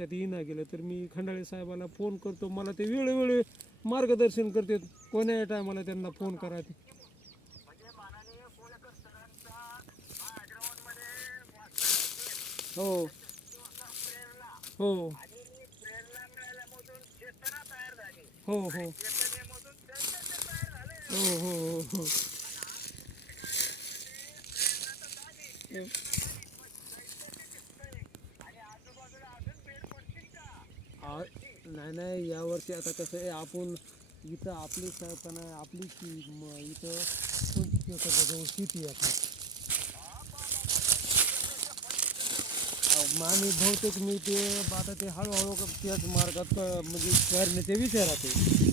लक्षात येईना गेलं तर मी खंडाळे साहेबाला फोन करतो. मला ते वेळोवेळी मार्गदर्शन करतात. कोण्याही टायमाला त्यांना फोन करायचं. हो हो हो हो हो हो हो हो. नाही नाही, यावर्षी आता कसं आहे, आपण इथं आपली सरपणा आपली इथं 25 एकरच्या शेती आहे आता. आणि बहुतेक मी ते आता ते हळूहळू त्याच मार्गात म्हणजे करण्याच्या विचारात आहे.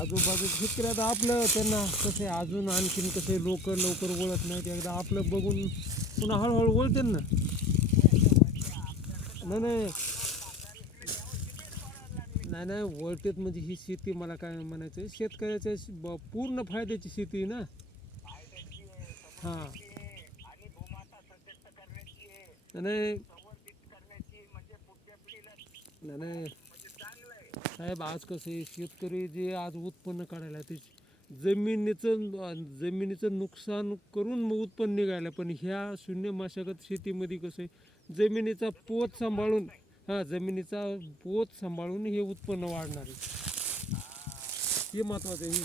आजूबाजू शेतकरी आता आपलं त्यांना कसं आहे, अजून आणखीन कसं आहे, लोक लवकर ओळख नाही. एकदा आपलं बघून पुन्हा हळूहळू ओळखते ना. नाही नाही नाही नाही, वळतेत म्हणजे ही शेती मला काय म्हणायचं, शेतकऱ्याच्या पूर्ण फायद्याची शेती आहे ना. हां. नाही नाही नाही साहेब, आज कसं आहे, शेतकरी जे आज उत्पन्न काढायला ते जमिनीचं नुकसान करून मग उत्पन्न निघायला. पण ह्या शून्य मशागत शेतीमध्ये कसं आहे, जमिनीचा पोत सांभाळून, हां, जमिनीचा पोत सांभाळून हे उत्पन्न वाढणार आहे. हे महत्वाचं आहे.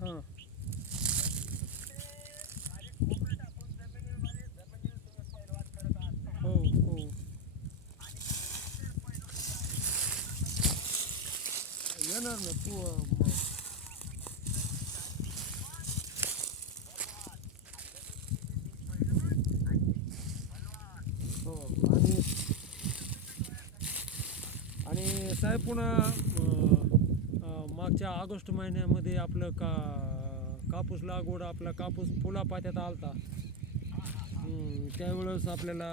हां. हो हो. येणार ना तू. हो. आणि आणि साहेब पुन्हा मागच्या ऑगस्ट महिन्यामध्ये आपलं कापूस लागवड, आपला कापूस फुलापात्यात आलता. त्यावेळेस आपल्याला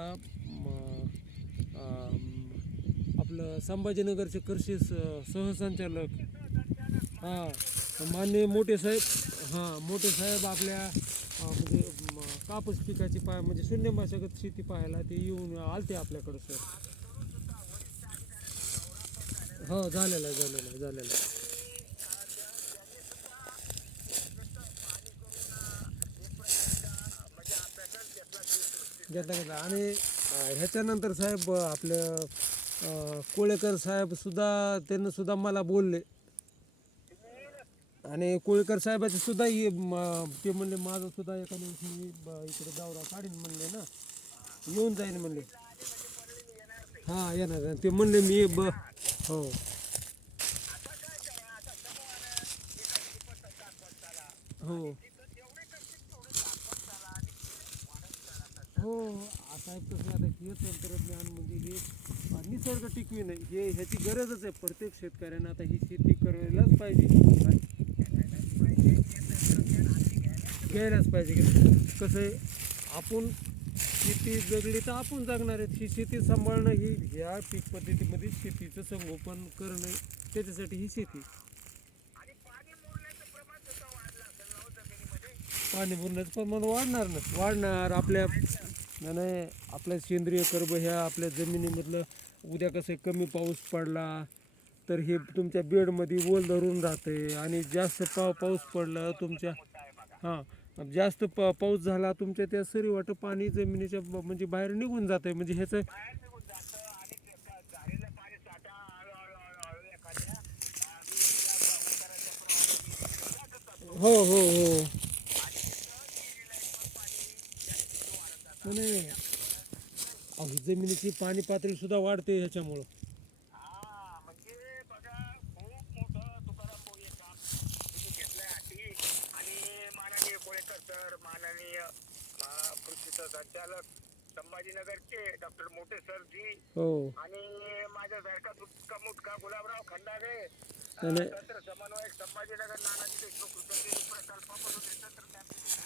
आपलं संभाजीनगरचे कृषी सहसंचालक, हां, माननीय मोठे साहेब, हां, मोठे साहेब आपल्या म्हणजे कापूस पिकाची म्हणजे शून्य मशागत शेती पाहायला ते येऊन आलते आपल्याकडं सर. हो, झालेलं आहे, झालेलं आहे, झालेलं आहे. घेतला घेतला. आणि ह्याच्यानंतर साहेब आपलं कोळेकर साहेब सुद्धा, त्यांना सुद्धा मला बोलले. आणि कोळेकर साहेबाचे सुद्धा ते म्हणले माझं सुद्धा एका दिवशी मी इकडे दौरा काढीन म्हणले ना, येऊन जाईन म्हणले. हां, येणार ते म्हणले मी हो हो हो. आता एक कसं, आता हे तंत्रज्ञान म्हणजे हे निसर्ग टिकवी नाही, हे ह्याची गरजच आहे. प्रत्येक शेतकऱ्यानं आता ही शेती करायलाच पाहिजे. घ्यायलाच पाहिजे. कसं आहे, आपण शेती जगली तर आपण जगणार आहेत. ही शेती सांभाळणं, ही ह्या पीक पद्धतीमध्ये शेतीचं संगोपन करणं, त्याच्यासाठी ही शेती. पाणी मुरण्याचं प्रमाण वाढणार ना, वाढणार आपल्या. नाही, आपल्या सेंद्रिय कर्ब ह्या आपल्या जमिनीमधलं, उद्या कसं कमी पाऊस पडला तर हे तुमच्या बेडमध्ये ओल धरून राहते. आणि जास्त पाऊस पडला तुमच्या, हां, जास्त पाऊस झाला तुमच्या त्या सरी वाटं पाणी जमिनीच्या म्हणजे बाहेर निघून जात आहे. म्हणजे ह्याचं हो हो हो. नाही, अहो, जमिनीची पाणी पातळी सुद्धा वाढते ह्याच्यामुळं. संचालक संभाजीनगरचे डॉक्टर मोठे सरजी, हो, आणि माझ्यासारखा तुटका मुटका गुलाबराव खंडारे, तंत्र समन्वयक संभाजीनगर नानाजी देशमुख कृषी प्रकल्पामधून